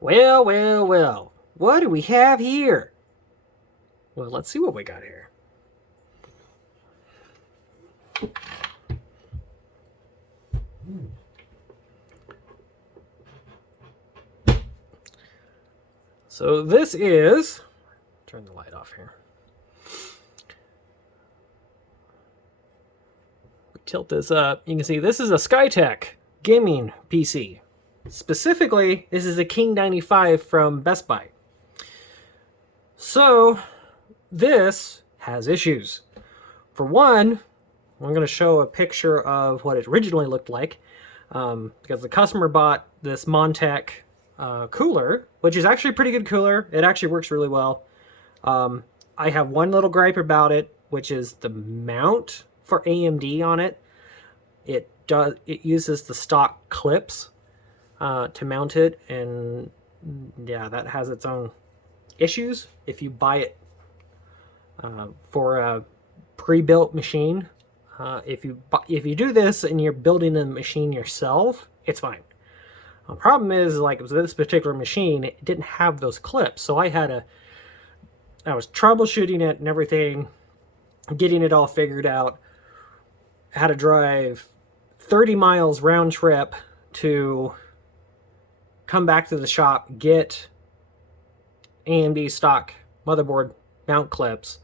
Well, well, well. What do we have here? Well, let's see what we got here. So this is... Turn the light off here. Tilt this up. You can see this is a SkyTech Gaming PC. Specifically, this is a King 95 from Best Buy. So, this has issues. For one, I'm going to show a picture of what it originally looked like, because the customer bought this Montech cooler, which is actually a pretty good cooler. It actually works really well. I have one little gripe about it, which is the mount for AMD on it. It uses the stock clips to mount it, and yeah, that has its own issues. If you buy it for a pre-built machine, if you do this and you're building the machine yourself, it's fine. The problem is, like, with this particular machine, it didn't have those clips, so I was troubleshooting it and everything, getting it all figured out. I had to drive 30 miles round trip to come back to the shop, get AMD stock motherboard mount clips,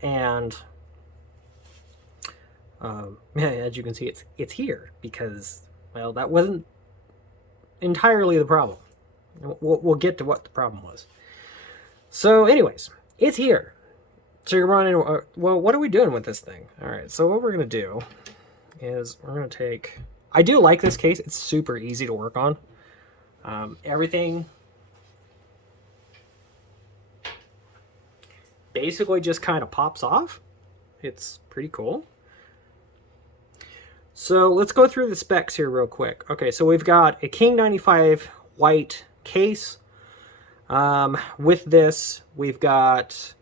and as you can see, it's here because, well, that wasn't entirely the problem. We'll get to what the problem was. So anyways, it's here. So you're running, well, what are we doing with this thing? All right, so what we're going to do is we're going to take... I do like this case. It's super easy to work on. Everything basically just kind of pops off. It's pretty cool. So let's go through the specs here real quick. Okay, so we've got a King 95 white case. With this, we've got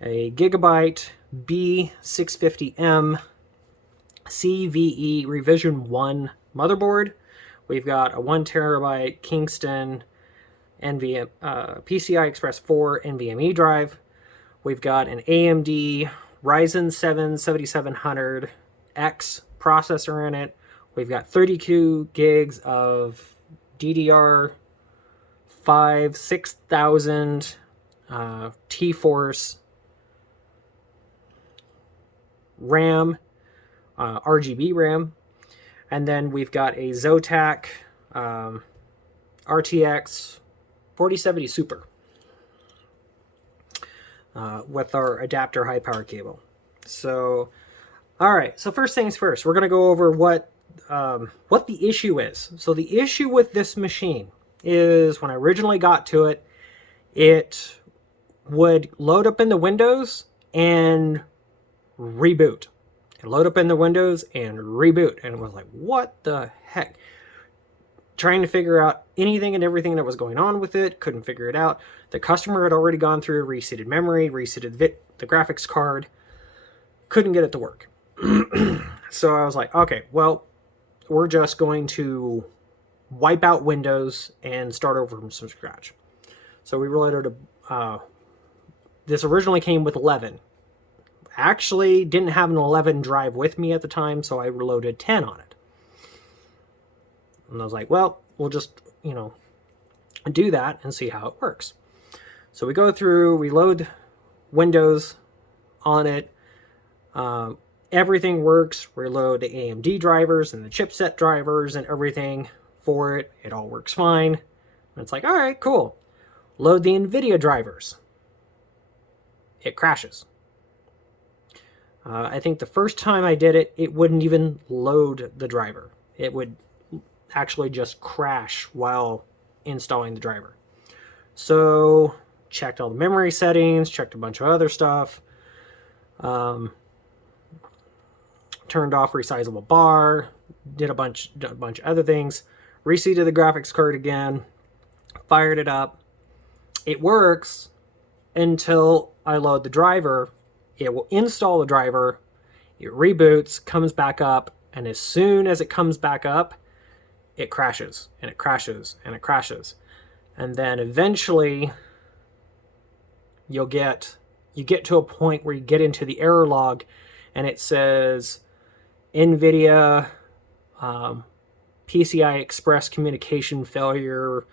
a Gigabyte B650M CVE Revision 1 motherboard. We've got a 1 terabyte Kingston PCI Express 4 NVMe drive. We've got an AMD Ryzen 7 7700X processor in it. We've got 32 gigs of DDR5 6000 T-Force RAM, RGB RAM, and then we've got a Zotac RTX 4070 Super with our adapter high power cable. So, all right. So first things first, we're going to go over what the issue is. So the issue with this machine is when I originally got to it, it would load up in the Windows and reboot. It load up in the Windows and reboot. And it was like, what the heck? Trying to figure out anything and everything that was going on with it. Couldn't figure it out. The customer had already gone through, reseated memory, reseated the graphics card. Couldn't get it to work. So I was like, okay, well, we're just going to wipe out Windows and start over from scratch. So we reloaded this originally came with 11. Actually didn't have an 11 drive with me at the time, so I reloaded 10 on it. And I was like, well, we'll just, do that and see how it works. So we go through, we load Windows on it. Everything works. We load the AMD drivers and the chipset drivers and everything for it. It all works fine. And it's like, all right, cool. Load the nvidia drivers. It crashes. I think the first time I did it, it wouldn't even load the driver. It would actually just crash while installing the driver. So, checked all the memory settings, checked a bunch of other stuff. Turned off resizable bar, did a bunch of other things, reseated the graphics card again, fired it up. It works until I load the driver. It will install the driver, it reboots, comes back up, and as soon as it comes back up, it crashes, and it crashes, and it crashes. And then eventually you get to a point where you get into the error log and it says NVIDIA PCI Express communication failure,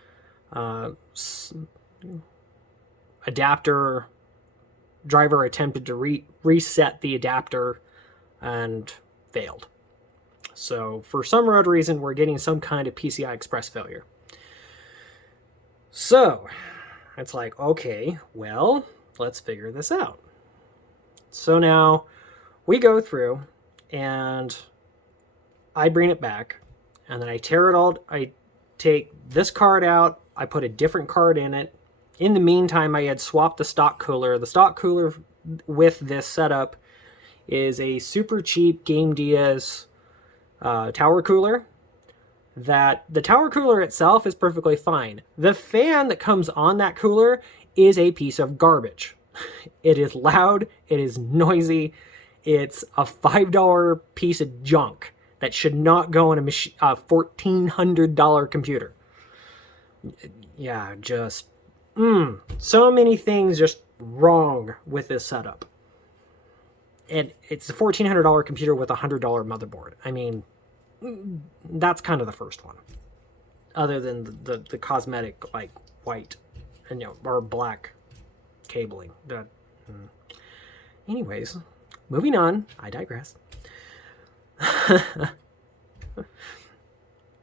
adapter driver attempted to reset the adapter and failed. So for some odd reason, we're getting some kind of PCI Express failure. So it's like, okay, well, let's figure this out. So now we go through and I bring it back and then I tear it all. I take this card out. I put a different card in it. In the meantime, I had swapped the stock cooler. The stock cooler with this setup is a super cheap Game Diaz tower cooler. That the tower cooler itself is perfectly fine. The fan that comes on that cooler is a piece of garbage. It is loud. It is noisy. It's a $5 piece of junk that should not go in a $1,400 computer. Yeah, just so many things just wrong with this setup. And it's a $1,400 computer with a $100 motherboard. I mean, that's kind of the first one. Other than the cosmetic, like, white and, you know, or black cabling. Anyways, moving on. I digress.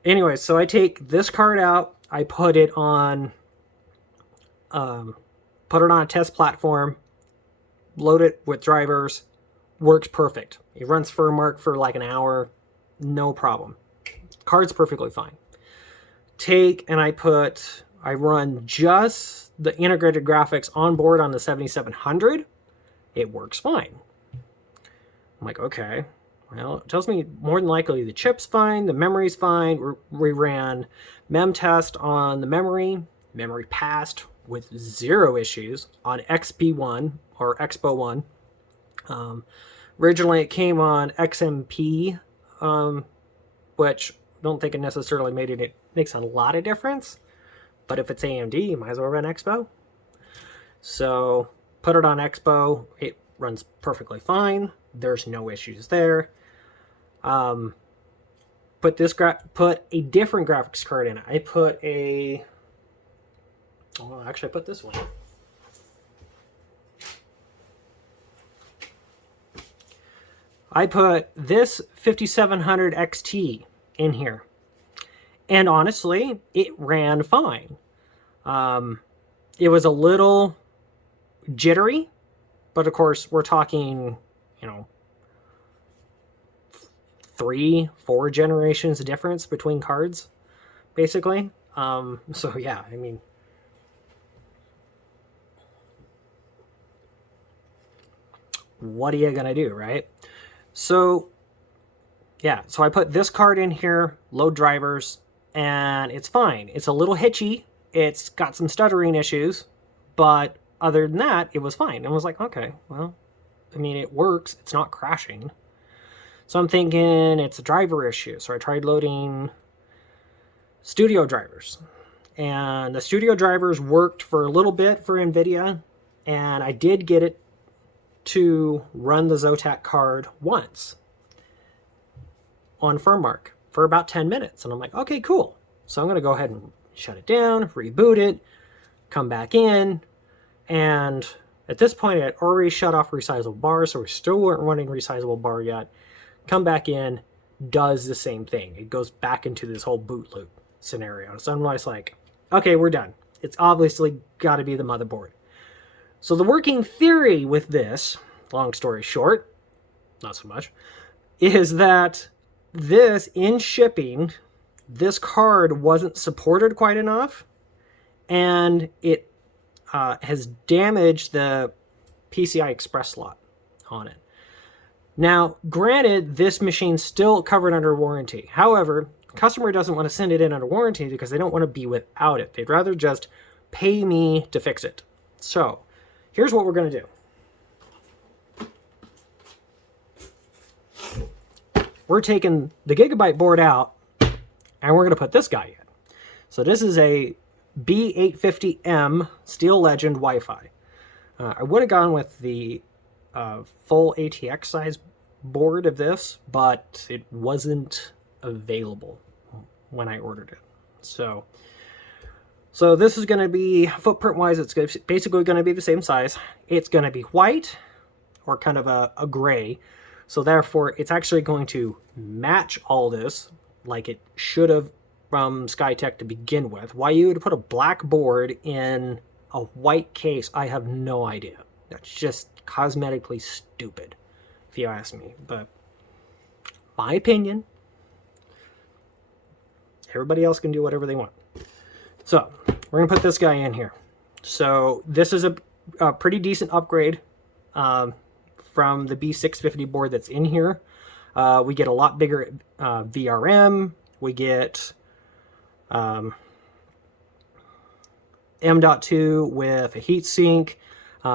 Anyway, so I take this card out. I put it on a test platform, load it with drivers, works perfect. It runs firmware for like an hour, no problem. Card's perfectly fine. I run just the integrated graphics on board on the 7700. It works fine. I'm like, okay, well, it tells me more than likely the chip's fine, the memory's fine. We ran mem test on the memory. Memory passed with 0 issues on XP1 or Expo 1. Originally it came on XMP, which I don't think it necessarily makes a lot of difference. But if it's AMD, you might as well run Expo. So put it on Expo. It runs perfectly fine. There's no issues there. Put a different graphics card in it. I put this one. I put this 5700 XT in here. And honestly, it ran fine. It was a little jittery, but of course we're talking, 3-4 generations of difference between cards, basically. So yeah, I mean, what are you gonna do, right? So yeah, so I put this card in here, load drivers, and it's fine. It's a little hitchy. It's got some stuttering issues, but other than that, it was fine. I was like, okay, well, I mean, it works. It's not crashing. So I'm thinking it's a driver issue. So I tried loading studio drivers. And the studio drivers worked for a little bit for NVIDIA. And I did get it to run the Zotac card once on firmmark for about 10 minutes. And I'm like, okay, cool. So I'm going to go ahead and shut it down, reboot it, come back in. And at this point, it had already shut off resizable bar, so we still weren't running resizable bar yet. Come back in, does the same thing. It goes back into this whole boot loop scenario. So I'm just like, okay, we're done. It's obviously got to be the motherboard. So the working theory with this, long story short, not so much, is that this, in shipping, this card wasn't supported quite enough, and it has damaged the PCI Express slot on it. Now, granted, this machine's still covered under warranty. However, the customer doesn't want to send it in under warranty because they don't want to be without it. They'd rather just pay me to fix it. So, here's what we're going to do. We're taking the Gigabyte board out, and we're going to put this guy in. So this is a B850M Steel Legend Wi-Fi. I would have gone with the full ATX size board of this, but it wasn't available when I ordered it. So this is going to be, footprint wise, it's basically going to be the same size. It's going to be white or kind of a gray. So therefore it's actually going to match all this like it should have from SkyTech to begin with. Why you would put a black board in a white case, I have no idea. That's just cosmetically stupid, if you ask me. But my opinion, everybody else can do whatever they want. So we're gonna put this guy in here. So this is a pretty decent upgrade from the B650 board that's in here. We get a lot bigger VRM. We get M.2 with a heatsink.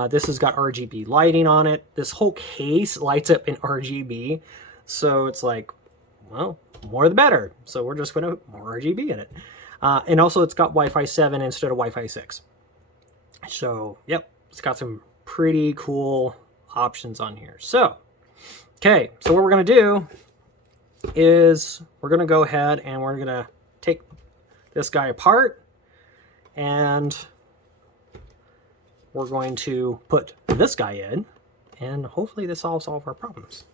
This has got RGB lighting on it. This whole case lights up in RGB. So it's like, well, more the better. So we're just going to put more RGB in it. And also it's got Wi-Fi 7 instead of Wi-Fi 6. So, yep, it's got some pretty cool options on here. So, okay, so what we're going to do is we're going to go ahead and we're going to take this guy apart, and we're going to put this guy in, and hopefully this solves all of our problems.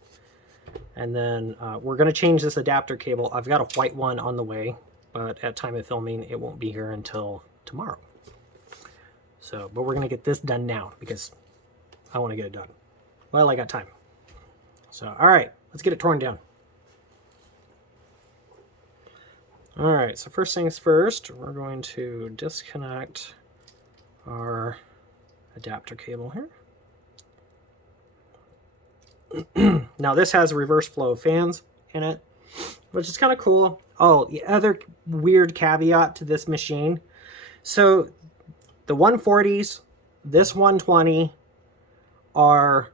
And then we're going to change this adapter cable. I've got a white one on the way, but at time of filming it won't be here until tomorrow. So, but we're going to get this done now because I want to get it done. Well, I got time. So, all right, let's get it torn down. All right, so first things first, we're going to disconnect our adapter cable here. Now this has reverse flow fans in it, which is kind of cool. Oh, the other weird caveat to this machine. So the 140s, this 120 are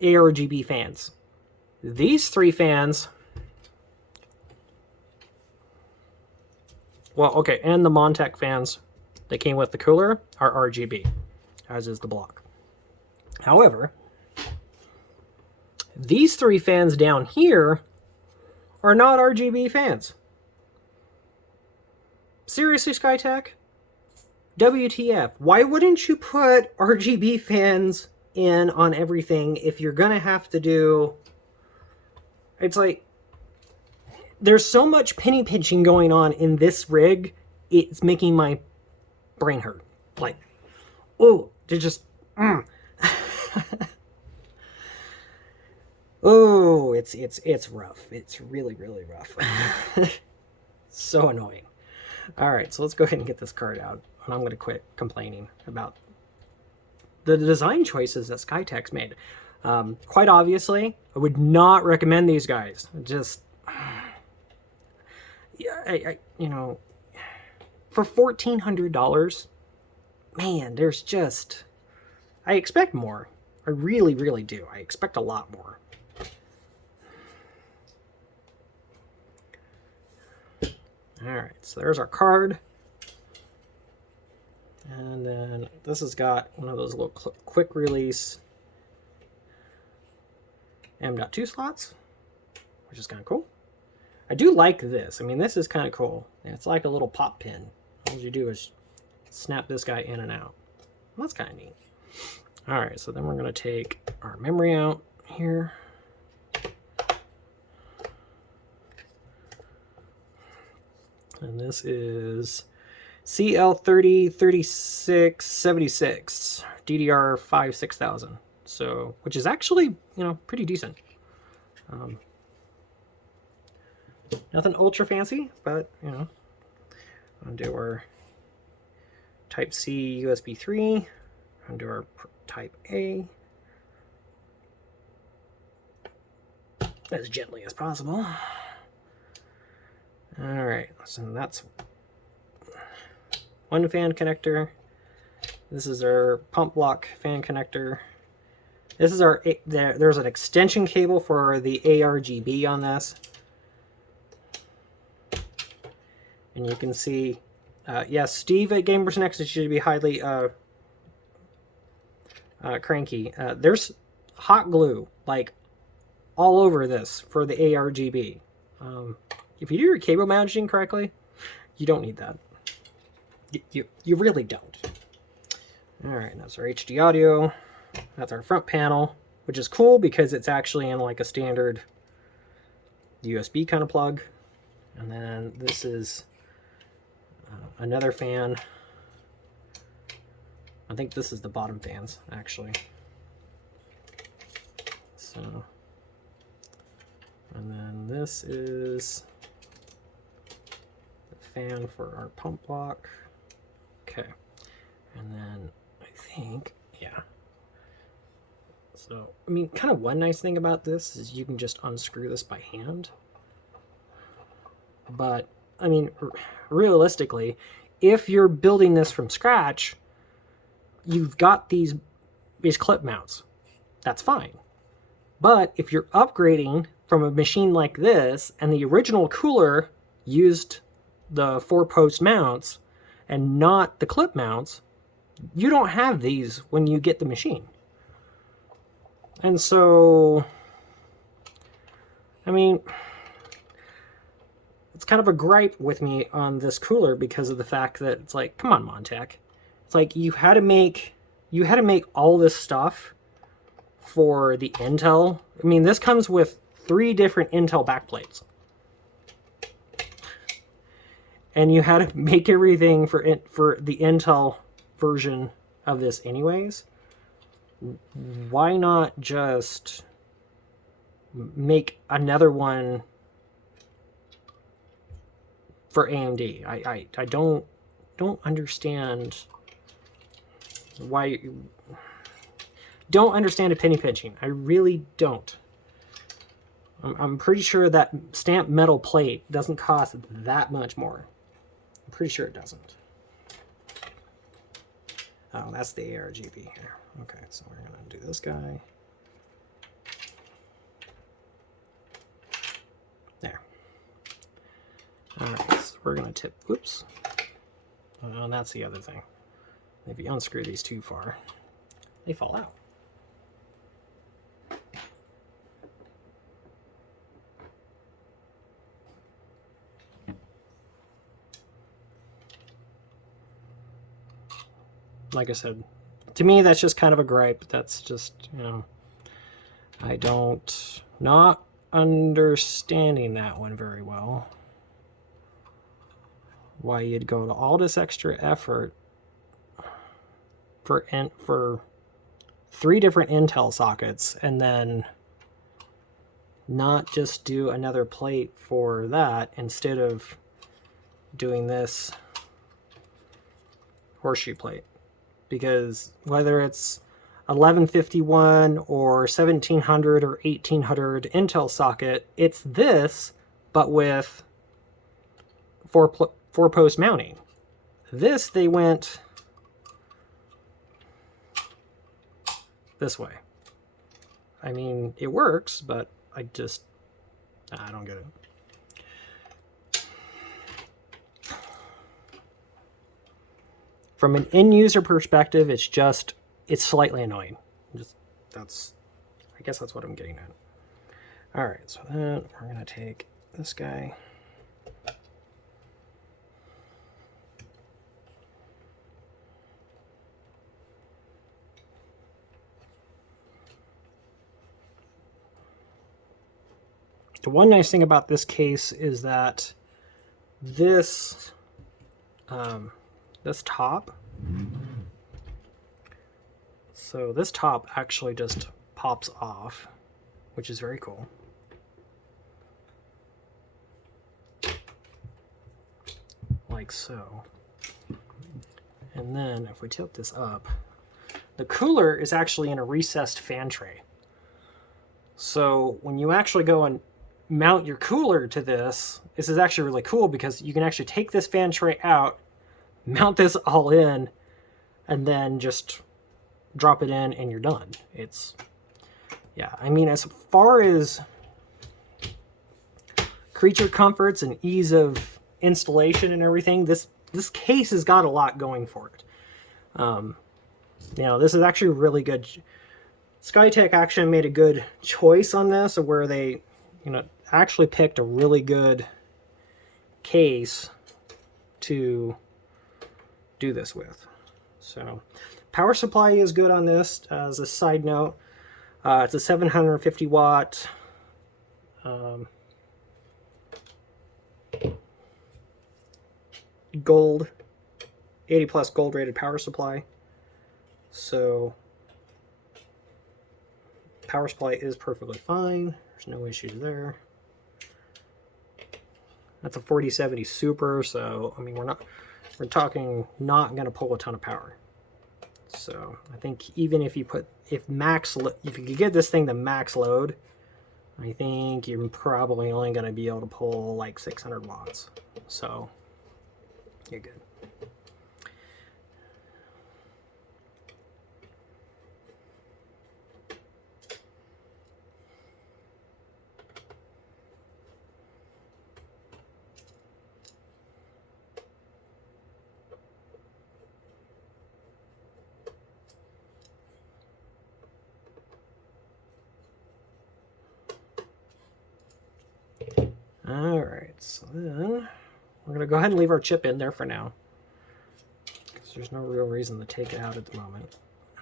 ARGB fans. These three fans, well, okay, and the Montech fans that came with the cooler are RGB, as is the block. However, these three fans down here are not RGB fans. Seriously, SkyTech? WTF? Why wouldn't you put RGB fans in on everything if you're gonna have to do... It's like, there's so much penny pinching going on in this rig, it's making my brain hurt. Like, oh, they're just... Oh, it's rough. It's really, really rough. So annoying. All right, so let's go ahead and get this card out. And I'm going to quit complaining about the design choices that SkyTech's made. Quite obviously, I would not recommend these guys. Just, yeah, you know, for $1,400, man, there's just, I expect more. I really, really do. I expect a lot more. All right, so there's our card. And then this has got one of those little quick release M.2 slots, which is kind of cool. I do like this. I mean, this is kind of cool. It's like a little pop pin. All you do is snap this guy in and out. That's kind of neat. All right, so then we're going to take our memory out here. And this is CL303676 DDR5 6000. So, which is actually, you know, pretty decent. Nothing ultra fancy, but, you know, I'll do our Type C USB 3. I'll do our Type A as gently as possible. All right, so that's one fan connector. This is our pump block fan connector. This is our, there's an extension cable for the ARGB on this. And you can see Yes, Steve at Gamers Next should be highly cranky. There's hot glue like all over this for the ARGB. If you do your cable managing correctly, you don't need that. You really don't. All right, that's our HD audio. That's our front panel, which is cool because it's actually in like a standard USB kind of plug. And then this is another fan. I think this is the bottom fans, actually. So, and then this is the fan for our pump block. Okay, and then I think, yeah. So, I mean, kind of one nice thing about this is you can just unscrew this by hand. But, I mean, realistically, if you're building this from scratch, you've got these clip mounts. That's fine. But if you're upgrading from a machine like this, and the original cooler used the 4-post mounts and not the clip mounts, you don't have these when you get the machine. And so, I mean, it's kind of a gripe with me on this cooler because of the fact that it's like, come on, Montech. It's like you had to make all this stuff for the Intel. I mean, this comes with 3 different Intel backplates. And you had to make everything for the Intel version of this anyways. Why not just make another one for AMD? I don't understand why. Don't understand a penny pinching. I really don't. I'm pretty sure that stamped metal plate doesn't cost that much more. I'm pretty sure it doesn't. Oh, that's the ARGB here. Okay, so we're gonna do this guy. There. All right, so we're gonna tip. Oops. Oh, and that's the other thing. If you unscrew these too far, they fall out. Like I said, to me, that's just kind of a gripe. That's just, you know, not understanding that one very well. Why you'd go to all this extra effort for 3 different Intel sockets and then not just do another plate for that instead of doing this horseshoe plate. Because whether it's 1151 or 1700 or 1800 Intel socket, it's this, but with 4-post mounting. This, they went this way. I mean, it works, but I don't get it. From an end user perspective, it's slightly annoying. I guess that's what I'm getting at. All right, so then we're gonna take this guy. The one nice thing about this case is that this top, so this top actually just pops off, which is very cool. Like so. And then if we tilt this up, the cooler is actually in a recessed fan tray. So when you actually go and mount your cooler to this is actually really cool because you can actually take this fan tray out, mount this all in, and then just drop it in and you're done. Yeah, I mean, as far as creature comforts and ease of installation and everything, this this case has got a lot going for it. You know, this is actually really good. SkyTech actually made a good choice on this, of where they, you know, actually picked a really good case to do this with. So power supply is good on this. As a side note, it's a 750 watt gold, 80 plus gold rated power supply. So power supply is perfectly fine. There's no issues there. That's a 4070 Super, so I mean we're talking not going to pull a ton of power. So I think even if you if you could get this thing to max load, I think you're probably only going to be able to pull like 600 watts. So you're good. Alright, so then we're going to go ahead and leave our chip in there for now, because there's no real reason to take it out at the moment.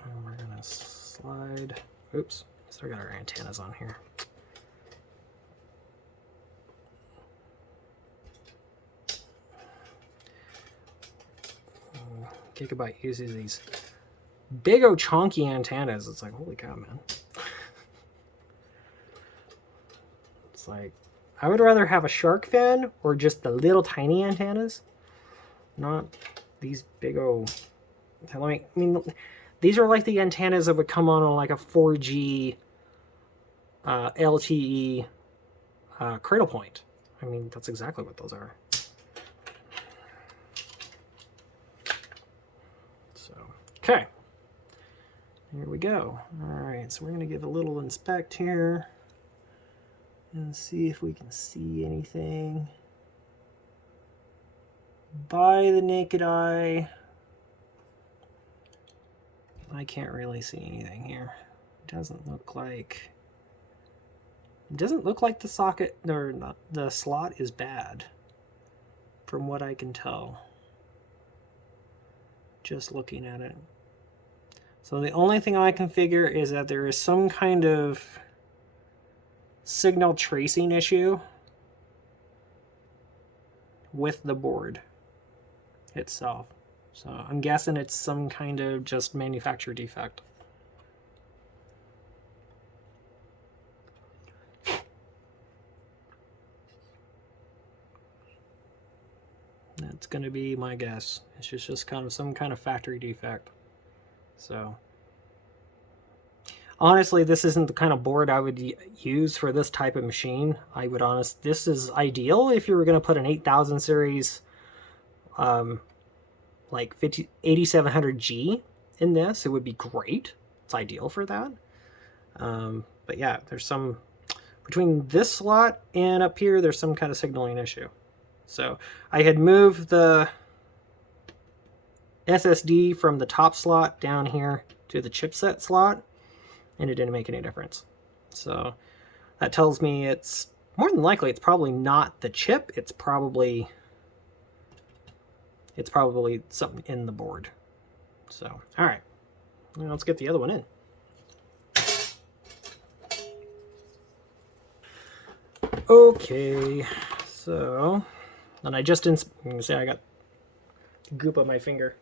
And we're going to slide, oops, still got our antennas on here. Gigabyte uses these big o chonky antennas. It's like, holy cow, man. It's like, I would rather have a shark fin or just the little tiny antennas, not these big o. I mean, these are like the antennas that would come on like a 4G LTE cradle point. I mean, that's exactly what those are. So, okay, here we go. All right, so we're gonna give a little inspect here and see if we can see anything. By the naked eye, I can't really see anything here. It doesn't look like the socket or not, the slot is bad, from what I can tell, just looking at it. So the only thing I can figure is that there is some kind of signal tracing issue with the board itself. So I'm guessing it's some kind of just manufacturer defect. That's going to be my guess. It's just kind of some kind of factory defect. So honestly, this isn't the kind of board I would use for this type of machine. This is ideal if you were going to put an 8000 series like 8700G in this. It would be great. It's ideal for that. But yeah, there's some between this slot and up here, there's some kind of signaling issue. So I had moved the SSD from the top slot down here to the chipset slot, and it didn't make any difference. So that tells me it's more than likely it's probably not the chip. It's probably something in the board. So all right, now let's get the other one in. Okay, so then you can see I got goop on my finger.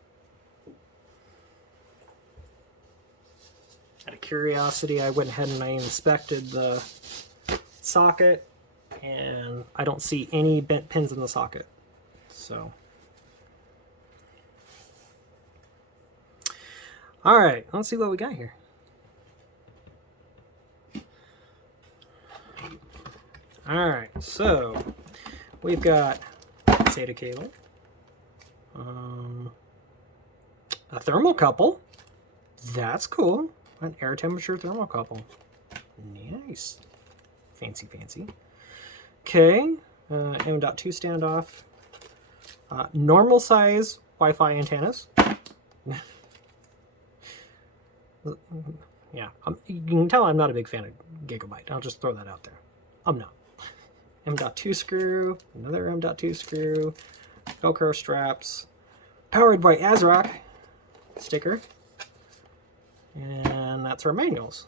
Out of curiosity, I went ahead and I inspected the socket, and I don't see any bent pins in the socket. So, all right, let's see what we got here. All right, so we've got SATA cable, a thermocouple. That's cool. An air temperature thermocouple. Nice. Fancy, fancy. Okay, M.2 standoff. normal size Wi-Fi antennas. Yeah, you can tell I'm not a big fan of Gigabyte. I'll just throw that out there. I'm not. M.2 screw, another M.2 screw, Velcro straps, powered by ASRock sticker, and that's our manuals.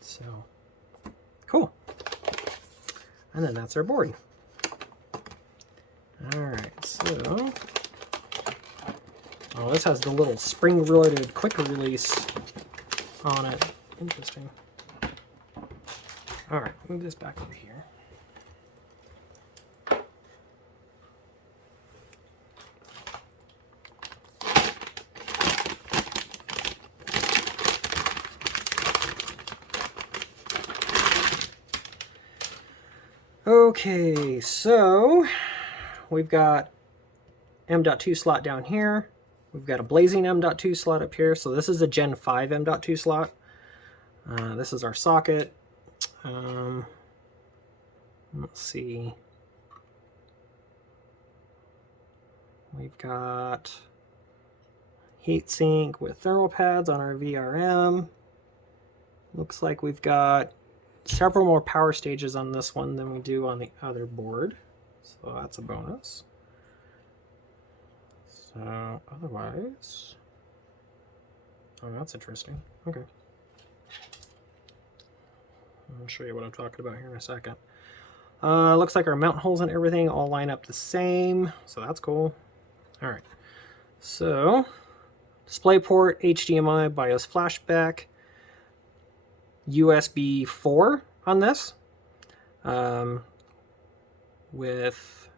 So, cool. And then that's our board. Alright, so... Oh, this has the little spring-loaded quick release on it. Interesting. Alright, move this back over here. Okay, so we've got M.2 slot down here. We've got a blazing M.2 slot up here. So this is a Gen 5 M.2 slot. This is our socket. Let's see. We've got heatsink with thermal pads on our VRM. Looks like we've got several more power stages on this one than we do on the other board. So that's a bonus. So otherwise, oh, that's interesting. Okay. I'll show you what I'm talking about here in a second. Looks like our mount holes and everything all line up the same, so that's cool. All right. So DisplayPort, HDMI, BIOS flashback, USB 4 on this, with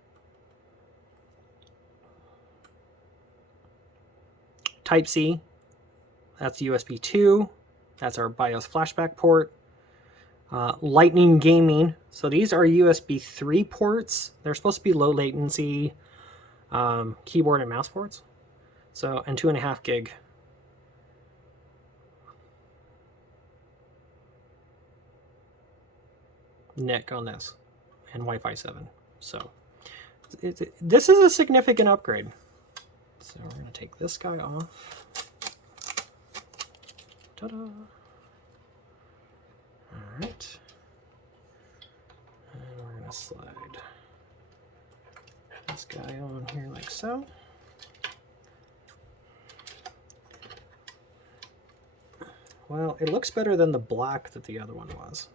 Type-C, that's USB 2, that's our BIOS flashback port. Lightning Gaming, so these are USB 3 ports. They're supposed to be low latency keyboard and mouse ports. So, and 2.5 gig. NIC on this, and Wi-Fi 7. So, this is a significant upgrade. So we're going to take this guy off. Ta-da! Alright. And we're going to slide this guy on here like so. Well, it looks better than the black that the other one was.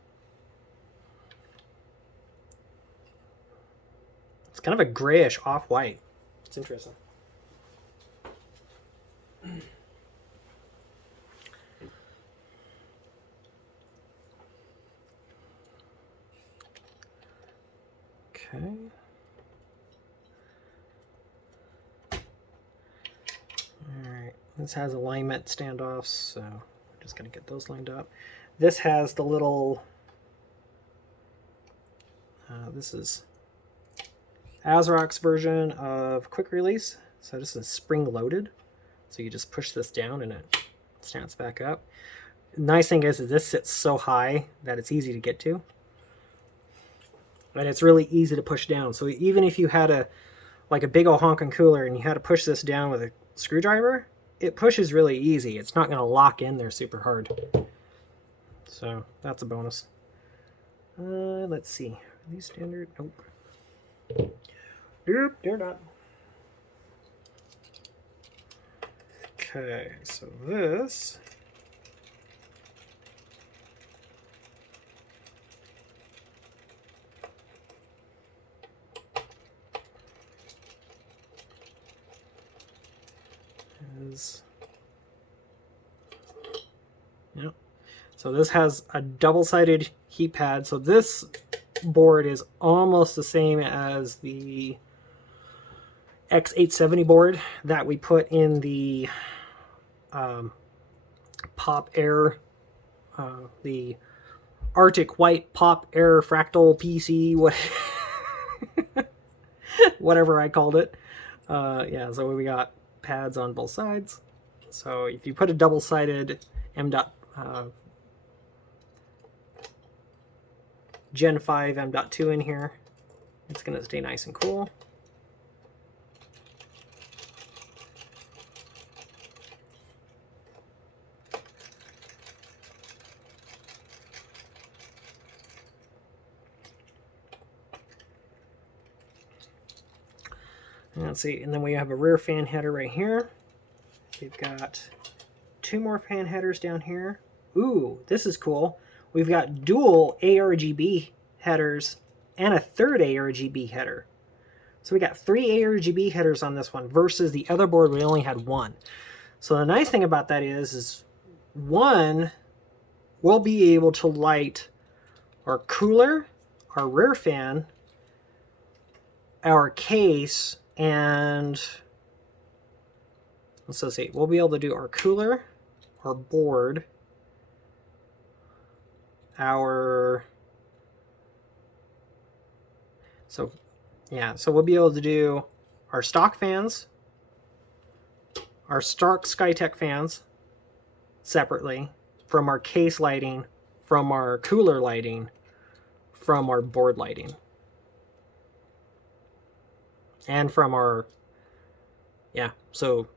It's kind of a grayish off-white. It's interesting. Okay. Alright, this has alignment standoffs, so we're just going to get those lined up. This has the little, this is ASRock's version of quick release. So this is spring loaded. So you just push this down and it stands back up. The nice thing is that this sits so high that it's easy to get to. And it's really easy to push down. So even if you had a big old honking cooler and you had to push this down with a screwdriver, it pushes really easy. It's not going to lock in there super hard. So that's a bonus. Let's see. Are these standard? Nope. Nope, they're not. Okay, so this is, yep. So this has a double-sided heat pad. So this board is almost the same as the X870 board that we put in the Pop Air, the Arctic White Pop Air Fractal PC, whatever I called it. Yeah, so we got pads on both sides. So if you put a double-sided Gen 5 M.2 in here, it's going to stay nice and cool. Let's see, and then we have a rear fan header right here. We've got 2 more fan headers down here. Ooh, this is cool. We've got dual ARGB headers and a third ARGB header. So we got 3 ARGB headers on this one versus the other board we only had 1. So the nice thing about that is one will be able to light our cooler, our rear fan, our case, and let's see, we'll be able to do our cooler, our board, so we'll be able to do our stock fans, our stock SkyTech fans separately from our case lighting, from our cooler lighting, from our board lighting, and from our, so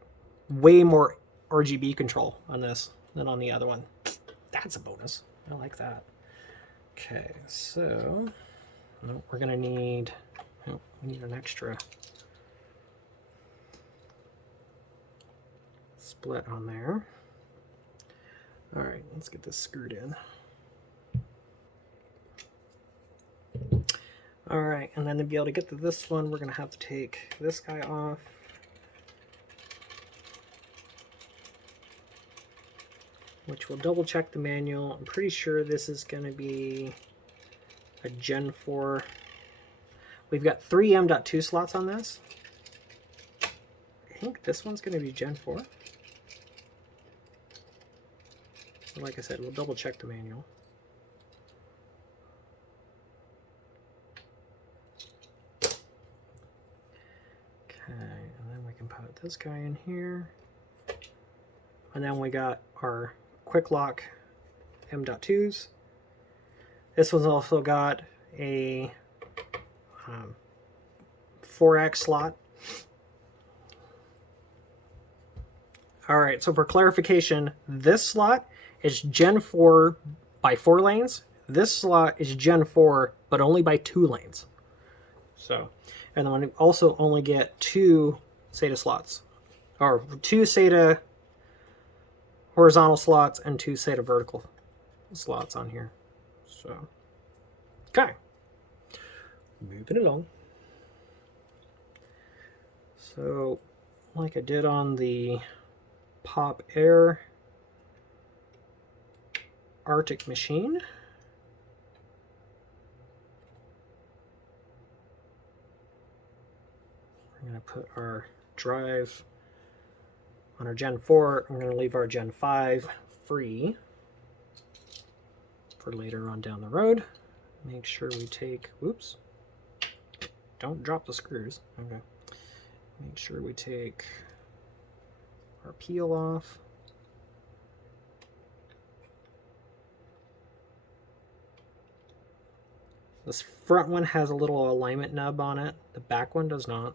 way more RGB control on this than on the other one. That's a bonus. I like that. Okay, so we're gonna need, we need an extra split on there. All right, let's get this screwed in. All right, and then to be able to get to this one, we're gonna have to take this guy off. Which will double check the manual. I'm pretty sure this is gonna be a Gen 4. We've got 3 M.2 slots on this. I think this one's gonna be Gen 4. So like I said, we'll double check the manual. Okay, and then we can put this guy in here. And then we got our quick lock M.2s. This one's also got a 4X slot. All right, so for clarification, this slot is Gen 4 by 4 lanes. This slot is Gen 4, but only by 2 lanes. So, and then we also only get 2 SATA slots, or 2 SATA horizontal slots and 2 SATA vertical slots on here. So, okay, moving along. So, like I did on the Pop Air Arctic machine, we're going to put our drive on our Gen 4. I'm going to leave our Gen 5 free for later on down the road. Make sure we take, whoops, don't drop the screws. Okay. Make sure we take our peel off. This front one has a little alignment nub on it. The back one does not.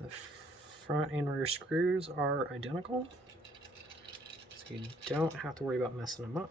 The front and rear screws are identical, so you don't have to worry about mixing them up.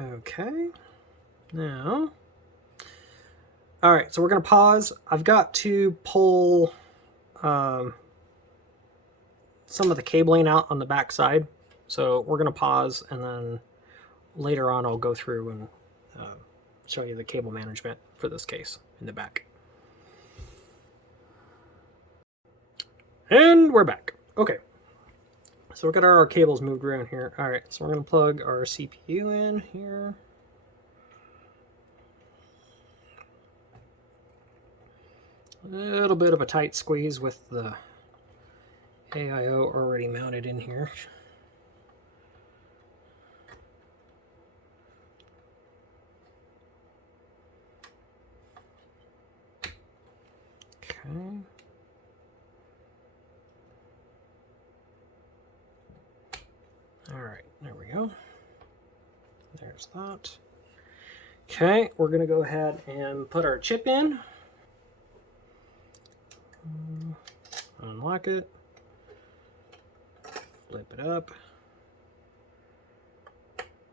Okay, now, all right, so we're going to pause. I've got to pull some of the cabling out on the back side, so we're going to pause, and then later on I'll go through and show you the cable management for this case in the back. And we're back. Okay. So we've got our cables moved around here. All right, so we're going to plug our CPU in here. A little bit of a tight squeeze with the AIO already mounted in here. Okay. All right, there we go. There's that. Okay, we're going to go ahead and put our chip in. Unlock it. Flip it up.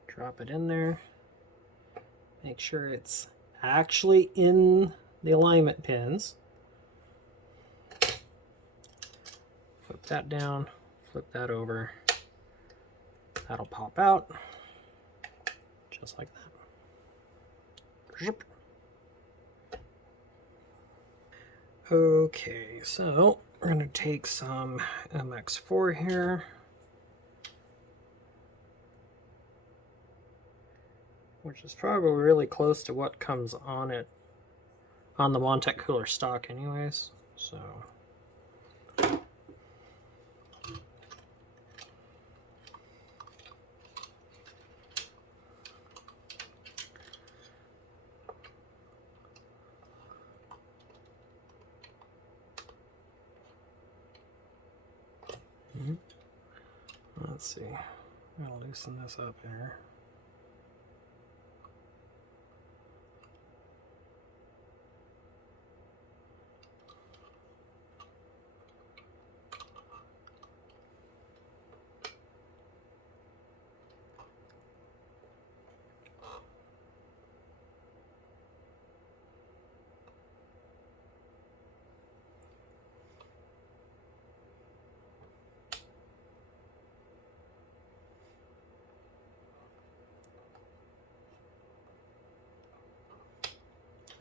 Drop it in there. Make sure it's actually in the alignment pins. Flip that down. Flip that over. That'll pop out. Just like that. Okay, so we're going to take some MX4 here. Which is probably really close to what comes on it on the Montech cooler stock anyways. So let's see. I'll loosen this up here.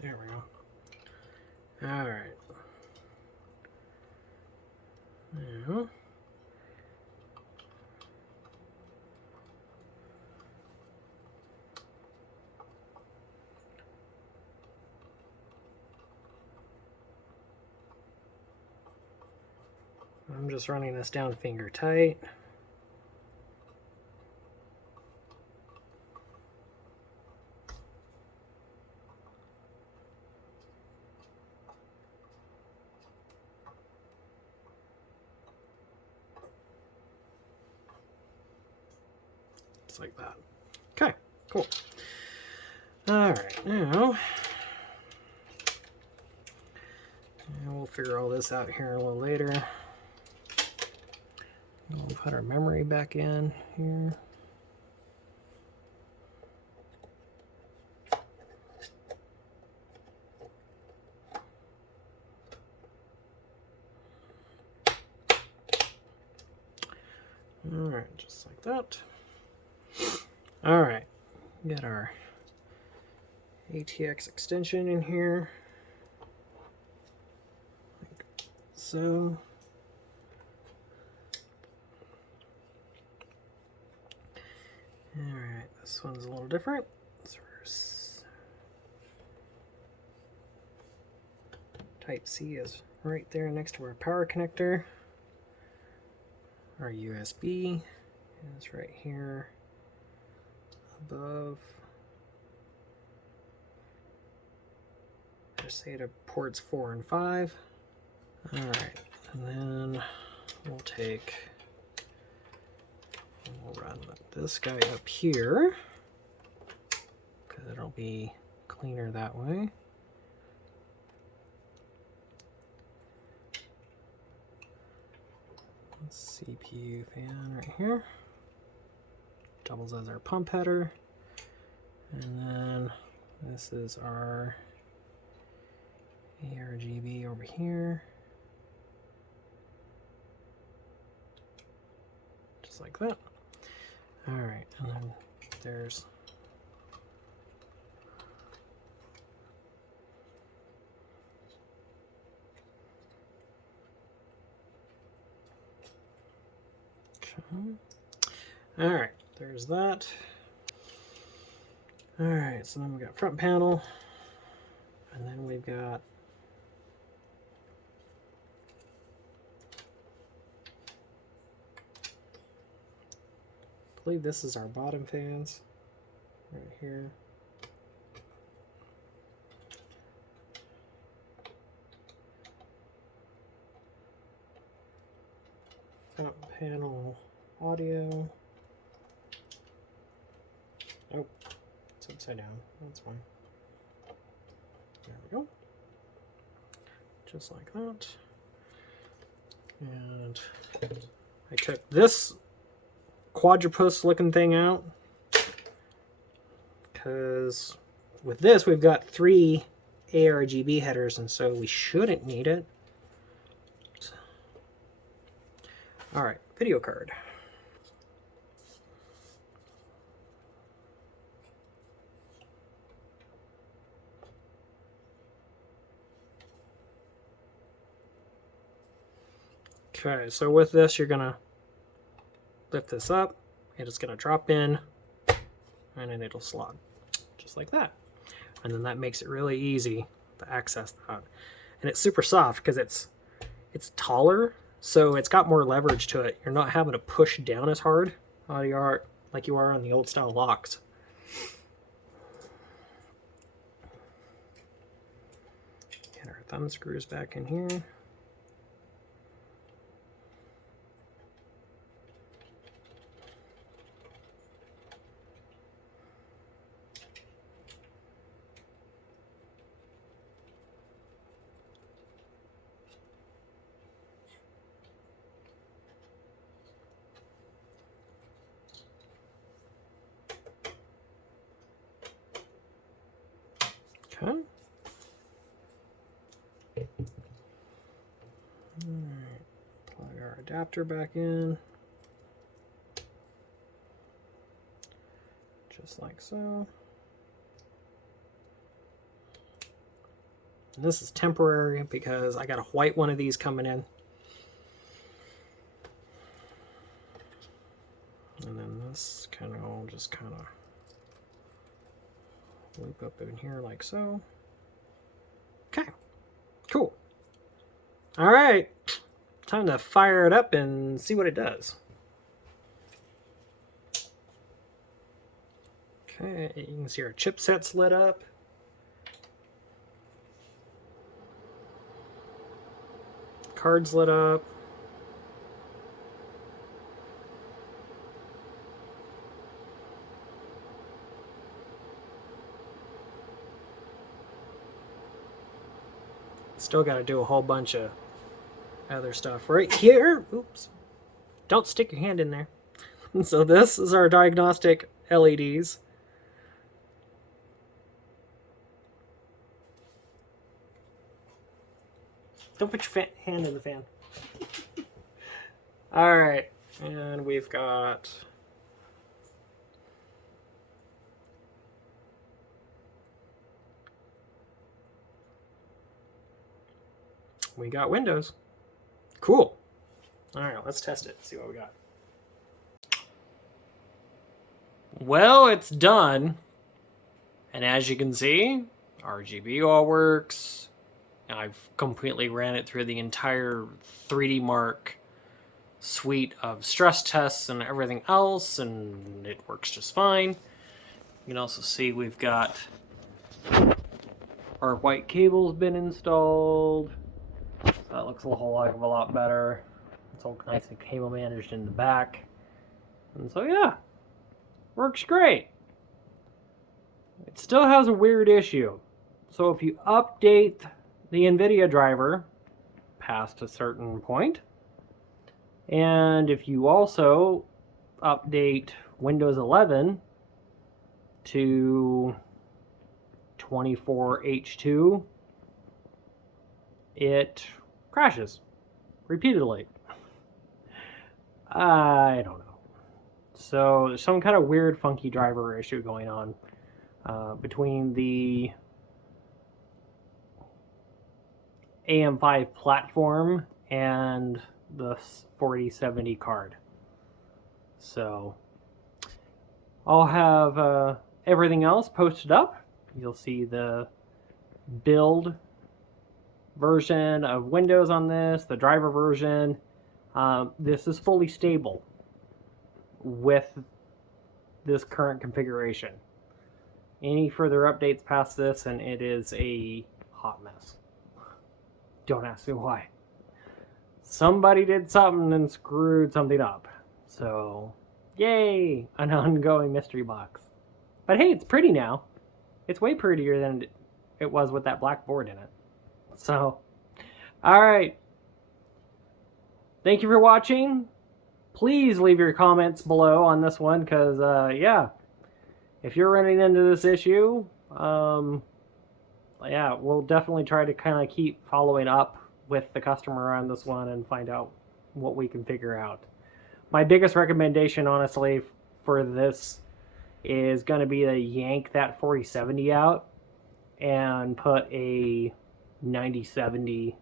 There we go. All right. Now, I'm just running this down finger tight. Just like that. Okay, cool. All right, now we'll figure all this out here a little later. We'll put our memory back in here. All right, just like that. All right, get our ATX extension in here, like so. All right, this one's a little different. Type C is right there next to our power connector. Our USB is right here above. Just say to ports 4 and 5. All right, and then we'll take, we'll run this guy up here because it'll be cleaner that way. CPU fan right here. Doubles as our pump header. And then this is our RGB over here. Just like that. All right, and then there's all right, there's that. All right, so then we got front panel, and then we've got I believe this is our bottom fans right here. Front panel audio. Oh, it's upside down. That's fine. There we go. Just like that. And I took this quadrupus looking thing out because with this we've got 3 ARGB headers, and so we shouldn't need it. Alright, video card. Okay, so with this you're gonna lift this up, and it's gonna drop in, and then it'll slot just like that. And then that makes it really easy to access that. And it's super soft because it's taller, so it's got more leverage to it. You're not having to push down as hard like you are on the old style locks. Get our thumb screws back in here. Okay. Alright, plug our adapter back in. Just like so. And this is temporary because I got a white one of these coming in. And then this kind of will just kind of loop up in here like so. Okay, cool. All right, time to fire it up and see what it does. Okay, you can see our chipset's lit up. Card's lit up. Still got to do a whole bunch of other stuff right here. Oops. Don't stick your hand in there. So this is our diagnostic LEDs. Don't put your hand in the fan. All right, and we've got Windows. Cool. All right, let's test it. See what we got. Well, it's done. And as you can see, RGB all works. I've completely ran it through the entire 3D Mark suite of stress tests and everything else, and it works just fine. You can also see we've got our white cable's been installed. So that looks a whole heck of a lot better. It's all nice and cable managed in the back. And so yeah, works great. It still has a weird issue. So if you update the NVIDIA driver past a certain point, and if you also update Windows 11 to 24H2, it crashes repeatedly. I don't know. So there's some kind of weird funky driver issue going on between the AM5 platform and the 4070 card. So I'll have everything else posted up. You'll see the build version of Windows on this, the driver version. This is fully stable with this current configuration. Any further updates past this and it is a hot mess. Don't ask me why. somebody did something and screwed something up. So, yay, an ongoing mystery box. But hey, it's pretty now. It's way prettier than it was with that black board in it. So, alright. Thank you for watching. Please leave your comments below on this one, because, yeah, if you're running into this issue, yeah, we'll definitely try to kind of keep following up with the customer on this one and find out what we can figure out. My biggest recommendation, honestly, for this is going to be to yank that 4070 out and put a 9070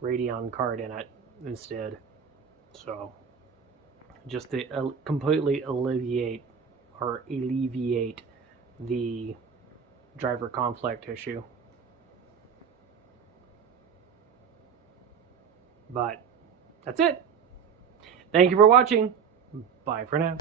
Radeon card in it instead. So, just to completely alleviate the driver conflict issue. But that's it. Thank you for watching. Bye for now.